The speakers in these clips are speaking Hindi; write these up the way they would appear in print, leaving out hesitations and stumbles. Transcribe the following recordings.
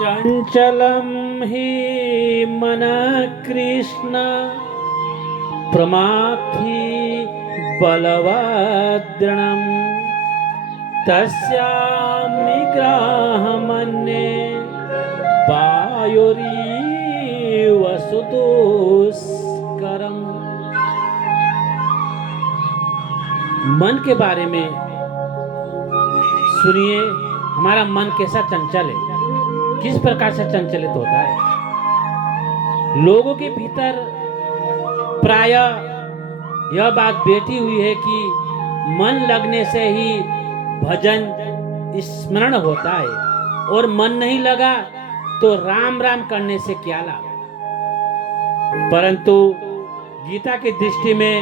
चंचलम हि मन कृष्ण प्रमाथि बलवद्रणम तस्यां निग्रहमन्ये वायुरीव सुदुष्करम्। मन के बारे में सुनिए, हमारा मन कैसा चंचल है, किस प्रकार से चंचलित होता है। लोगों के भीतर प्राय यह बात बैठी हुई है कि मन लगने से ही भजन स्मरण होता है, और मन नहीं लगा तो राम राम करने से क्या लाभ। परंतु गीता की दृष्टि में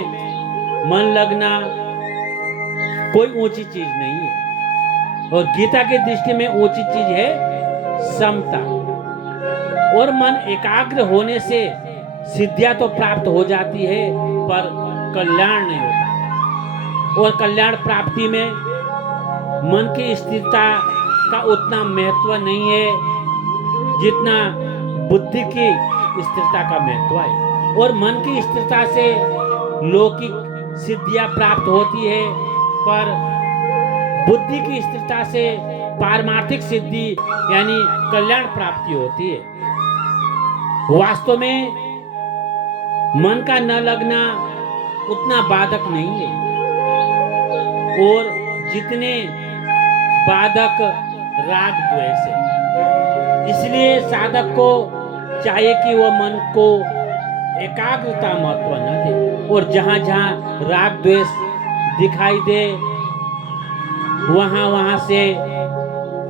मन लगना कोई ऊंची चीज नहीं है, और गीता की दृष्टि में ऊंची चीज है समता। और मन एकाग्र होने से सिद्धियां तो प्राप्त हो जाती है, पर कल्याण नहीं होता। और कल्याण प्राप्ति में मन की स्थिरता का उतना महत्व नहीं है जितना बुद्धि की स्थिरता का महत्व है। और मन की स्थिरता से लौकिक सिद्धियां प्राप्त होती है, पर बुद्धि की स्थिरता से पारमार्थिक सिद्धि यानी कल्याण प्राप्ति होती है। वास्तव में मन का न लगना उतना बाधक नहीं है, और जितने बाधक राग द्वेष है। इसलिए साधक को चाहिए कि वह मन को एकाग्रता महत्व न दे, और जहां जहां राग द्वेष दिखाई दे वहां से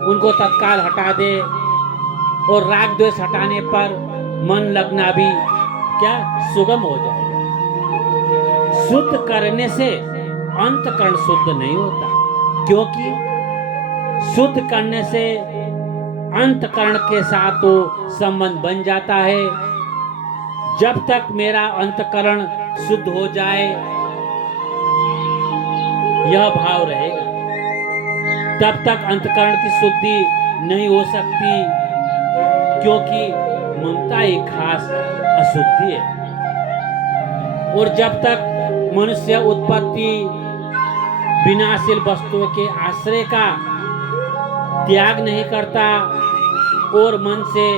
उनको तत्काल हटा दे। और राग द्वेष हटाने पर मन लगना भी क्या सुगम हो जाएगा। शुद्ध करने से अंतकरण शुद्ध नहीं होता, क्योंकि शुद्ध करने से अंतकरण के साथ तो संबंध बन जाता है। जब तक मेरा अंतकरण शुद्ध हो जाए यह भाव रहेगा, तब तक अंतकरण की शुद्धि नहीं हो सकती, क्योंकि ममता एक खास अशुद्धि है। और जब तक मनुष्य उत्पत्ति विनाशील वस्तुओं के आश्रय का त्याग नहीं करता और मन से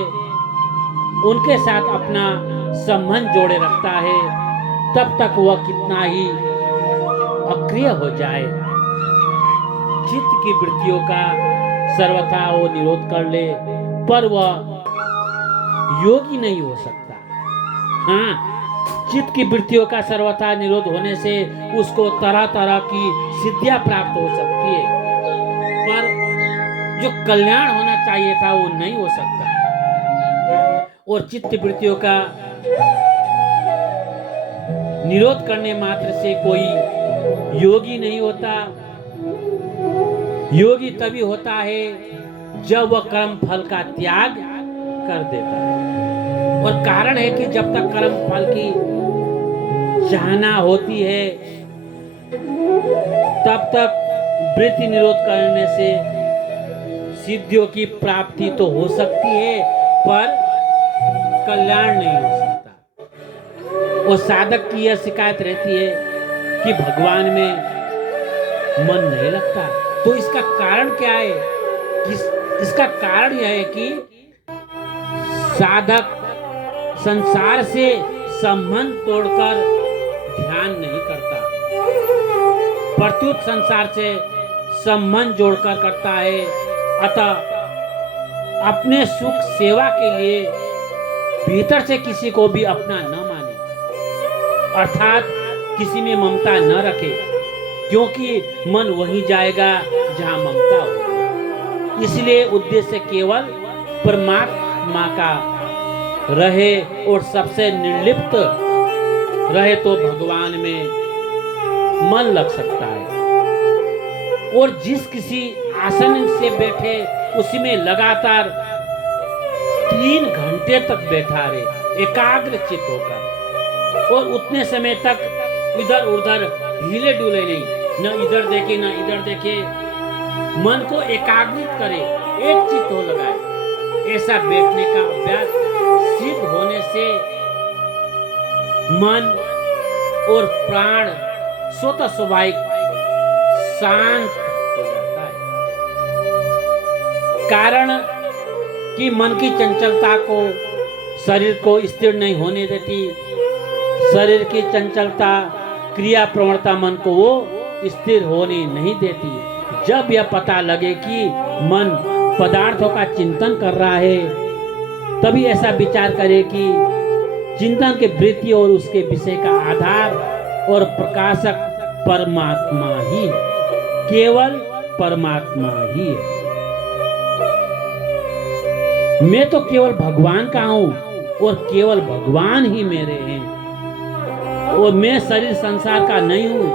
उनके साथ अपना संबंध जोड़े रखता है, तब तक वह कितना ही अक्रिय हो जाए, चित्त की वृत्तियों का सर्वथा वो निरोध कर ले, पर वह योगी नहीं हो सकता। हाँ, चित्त की वृत्तियों का सर्वथा निरोध होने से उसको तरह तरह की सिद्धियां प्राप्त हो सकती है, पर जो कल्याण होना चाहिए था वो नहीं हो सकता। और चित्त वृत्तियों का निरोध करने मात्र से कोई योगी नहीं होता। योगी तभी होता है जब वह कर्म फल का त्याग कर देता है। और कारण है कि जब तक कर्म फल की चाहना होती है तब तक वृत्ति निरोध करने से सिद्धियों की प्राप्ति तो हो सकती है, पर कल्याण नहीं हो सकता। और साधक की यह शिकायत रहती है कि भगवान में मन नहीं लगता। तो इसका कारण क्या है? इसका कारण यह है कि साधक संसार से संबंध तोड़कर ध्यान नहीं करता, प्रत्युत संसार से संबंध जोड़कर करता है। अतः अपने सुख सेवा के लिए भीतर से किसी को भी अपना न माने, अर्थात किसी में ममता न रखे, क्योंकि मन वहीं जाएगा जहां ममता हो। इसलिए उद्देश्य केवल परमात्मा का रहे और सबसे निर्लिप्त रहे तो भगवान में मन लग सकता है। और जिस किसी आसन से बैठे उसी में लगातार 3 घंटे तक बैठा रहे एकाग्र चित्त होकर, और उतने समय तक इधर उधर हिले डुले नहीं, न इधर देखे न इधर देखे, मन को एकाग्रित करे, एक चित्त हो लगाए, ऐसा बैठने का अभ्यास सिद्ध होने से मन और प्राण स्वतः स्वाभाविक शांत हो जाता है। कारण कि मन की चंचलता को शरीर को स्थिर नहीं होने देती। शरीर की चंचलता क्रिया प्रवणता मन को वो स्थिर होने नहीं देती। जब यह पता लगे कि मन पदार्थों का चिंतन कर रहा है, तभी ऐसा विचार करे कि चिंतन के वृत्ति और उसके विषय का आधार और प्रकाशक परमात्मा ही है, केवल परमात्मा ही है। मैं तो केवल भगवान का हूं और केवल भगवान ही मेरे हैं, और मैं शरीर संसार का नहीं हूं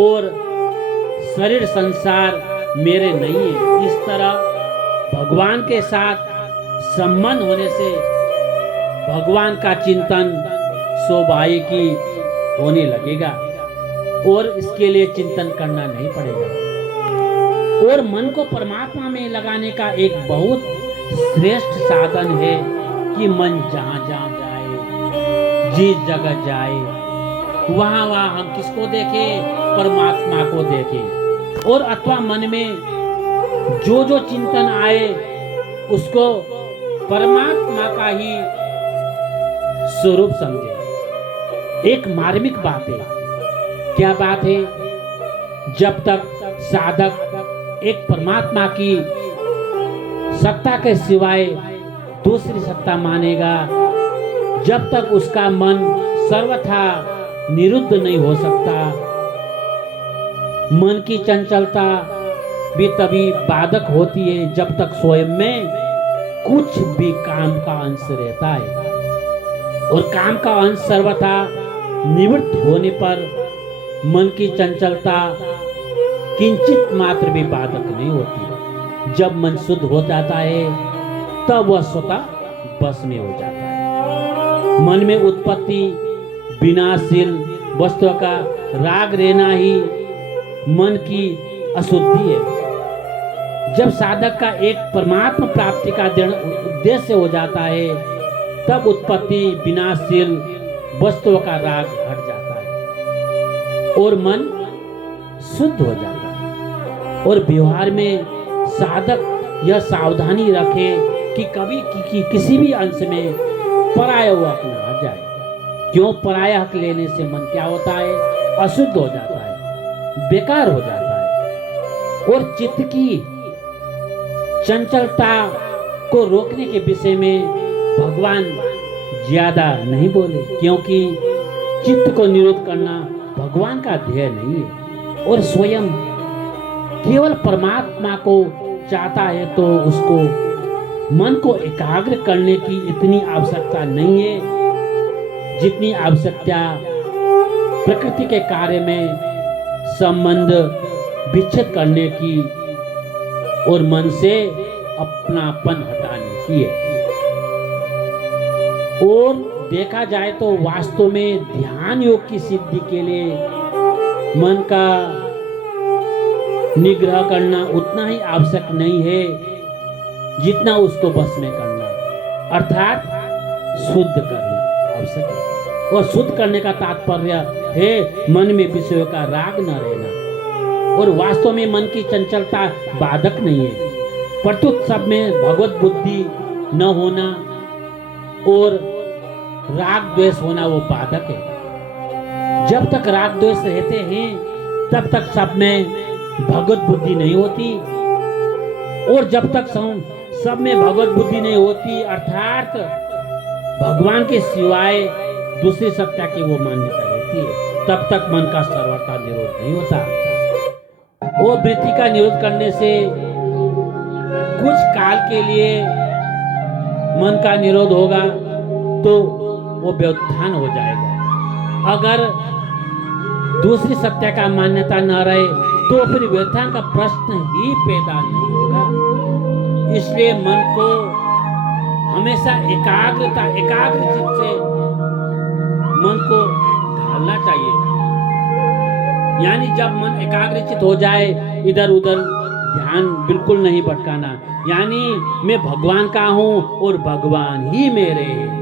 और शरीर संसार मेरे नहीं है। इस तरह भगवान के साथ संबंध होने से भगवान का चिंतन स्वाभाविक ही होने लगेगा और इसके लिए चिंतन करना नहीं पड़ेगा। और मन को परमात्मा में लगाने का एक बहुत श्रेष्ठ साधन है कि मन जहां जहां जाए, जिस जगह जाए, वहां वहां हम किसको देखें? परमात्मा को देखें। और अथवा मन में जो जो चिंतन आए उसको परमात्मा का ही स्वरूप समझे। एक मार्मिक बात है। क्या बात है? जब तक साधक एक परमात्मा की सत्ता के सिवाय दूसरी सत्ता मानेगा, जब तक उसका मन सर्वथा निरुद्ध नहीं हो सकता। मन की चंचलता भी तभी बाधक होती है जब तक स्वयं में कुछ भी काम का अंश रहता है, और काम का अंश सर्वथा निवृत्त होने पर मन की चंचलता किंचित मात्र भी बाधक नहीं होती। जब मन शुद्ध हो जाता है तब वह स्वतः बस में हो जाता है। मन में उत्पत्ति विनाशशील वस्तुओं का राग रहना ही मन की अशुद्धि है। जब साधक का एक परमात्मा प्राप्ति का उद्देश्य हो जाता है, तब उत्पत्ति विनाशशील वस्तुओं का राग हट जाता है और मन शुद्ध हो जाता है। और व्यवहार में साधक यह सावधानी रखे कि कभी किसी भी अंश में पराया हक न आ जाए। क्यों? पराया हक लेने से मन क्या होता है? अशुद्ध हो जाता है, बेकार हो जाता है। और चित्त की चंचलता को रोकने के विषय में भगवान ज्यादा नहीं बोले, क्योंकि चित्त को निरोध करना भगवान का ध्येय नहीं है। और स्वयं केवल परमात्मा को चाहता है तो उसको मन को एकाग्र करने की इतनी आवश्यकता नहीं है जितनी आवश्यकता प्रकृति के कार्य में संबंध विच्छेद करने की और मन से अपनापन हटाने की है। और देखा जाए तो वास्तव में ध्यान योग की सिद्धि के लिए मन का निग्रह करना उतना ही आवश्यक नहीं है जितना उसको बस में करना, अर्थात शुद्ध करना आवश्यक है। और शुद्ध करने का तात्पर्य है मन में विषयों का राग न रहना। और वास्तव में मन की चंचलता बाधक नहीं है, परंतु सब में भगवत बुद्धि न होना और राग द्वेष होना वो बाधक है। जब तक राग द्वेष रहते हैं तब तक सब में भगवत बुद्धि नहीं होती, और जब तक सब में भगवत बुद्धि नहीं होती, अर्थात भगवान के सिवाय दूसरी सत्ता की वो मान्यता रहती है, तब तक मन का सर्वथा निरोध नहीं होता। वो वृत्ति का निरोध करने से कुछ काल के लिए मन का निरोध होगा तो वो व्युत्थान हो जाएगा। अगर दूसरी सत्ता का मान्यता न रहे तो फिर व्युत्थान का प्रश्न ही पैदा नहीं होगा। इसलिए मन को हमेशा एकाग्र चित्त से मन को ढालना चाहिए। यानी जब मन एकाग्रचित हो जाए, इधर उधर ध्यान बिल्कुल नहीं भटकाना, यानी मैं भगवान का हूँ और भगवान ही मेरे हैं।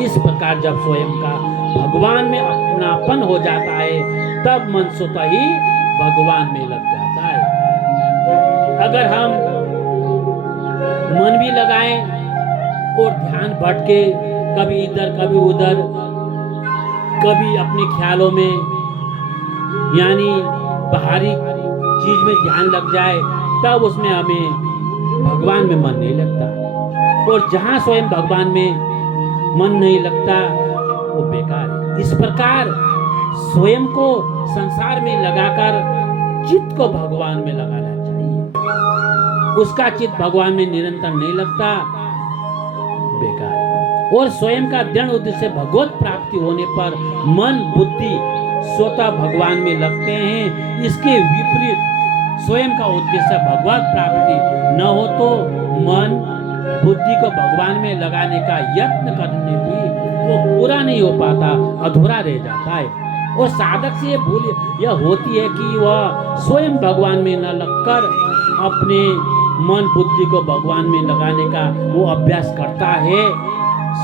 इस प्रकार जब स्वयं का भगवान में अपनापन हो जाता है तब मन स्वतः ही भगवान में लग जाता है। अगर हम मन भी लगाएं और ध्यान भटके, कभी इधर कभी उधर, कभी अपने ख्यालों में यानी बाहरी चीज में ध्यान लग जाए, तब उसमें हमें भगवान में मन नहीं लगता। और जहां स्वयं भगवान में मन नहीं लगता वो बेकार है। इस प्रकार स्वयं को संसार में लगाकर चित्त को भगवान में लगाना चाहिए। उसका चित्त भगवान में निरंतर नहीं लगता, बेकार है। और स्वयं का दृढ़ उद्देश्य भगवत प्राप्ति होने पर मन बुद्धि स्वतः भगवान में लगते हैं। इसके विपरीत स्वयं का उद्देश्य भगवत प्राप्ति न हो तो मन बुद्धि को भगवान में लगाने का यत्न करने भी वो पूरा नहीं हो पाता, अधूरा रह जाता है। और साधक से ये भूल यह होती है कि वह स्वयं भगवान में न लगकर अपने मन बुद्धि को भगवान में लगाने का वो अभ्यास करता है।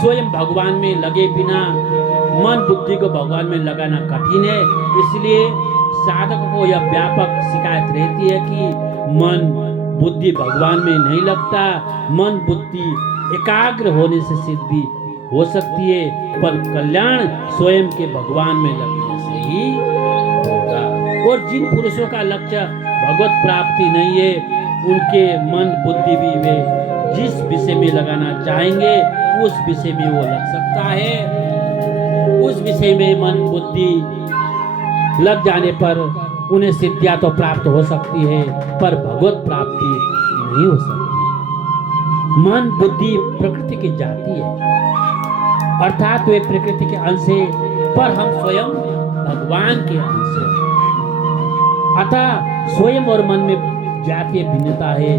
स्वयं भगवान में लगे बिना मन बुद्धि को भगवान में लगाना कठिन है। इसलिए साधक को यह व्यापक शिकायत रहती है कि मन बुद्धि भगवान में नहीं लगता। मन बुद्धि एकाग्र होने से सिद्धि हो सकती है, पर कल्याण स्वयं के भगवान में लगने से ही होगा। और जिन पुरुषों का लक्ष्य भगवत प्राप्ति नहीं है, उनके मन बुद्धि भी वे जिस विषय में लगाना चाहेंगे उस विषय में वो लग सकता है। उस विषय में मन बुद्धि लग जाने पर उन्हें सिद्धियां तो प्राप्त हो सकती है, पर भगवत प्राप्ति नहीं हो सकती। मन बुद्धि प्रकृति की जाति है, अर्थात वे प्रकृति के अंश है, पर हम स्वयं भगवान के अंश हैं। अतः स्वयं और मन में जातीय भिन्नता है।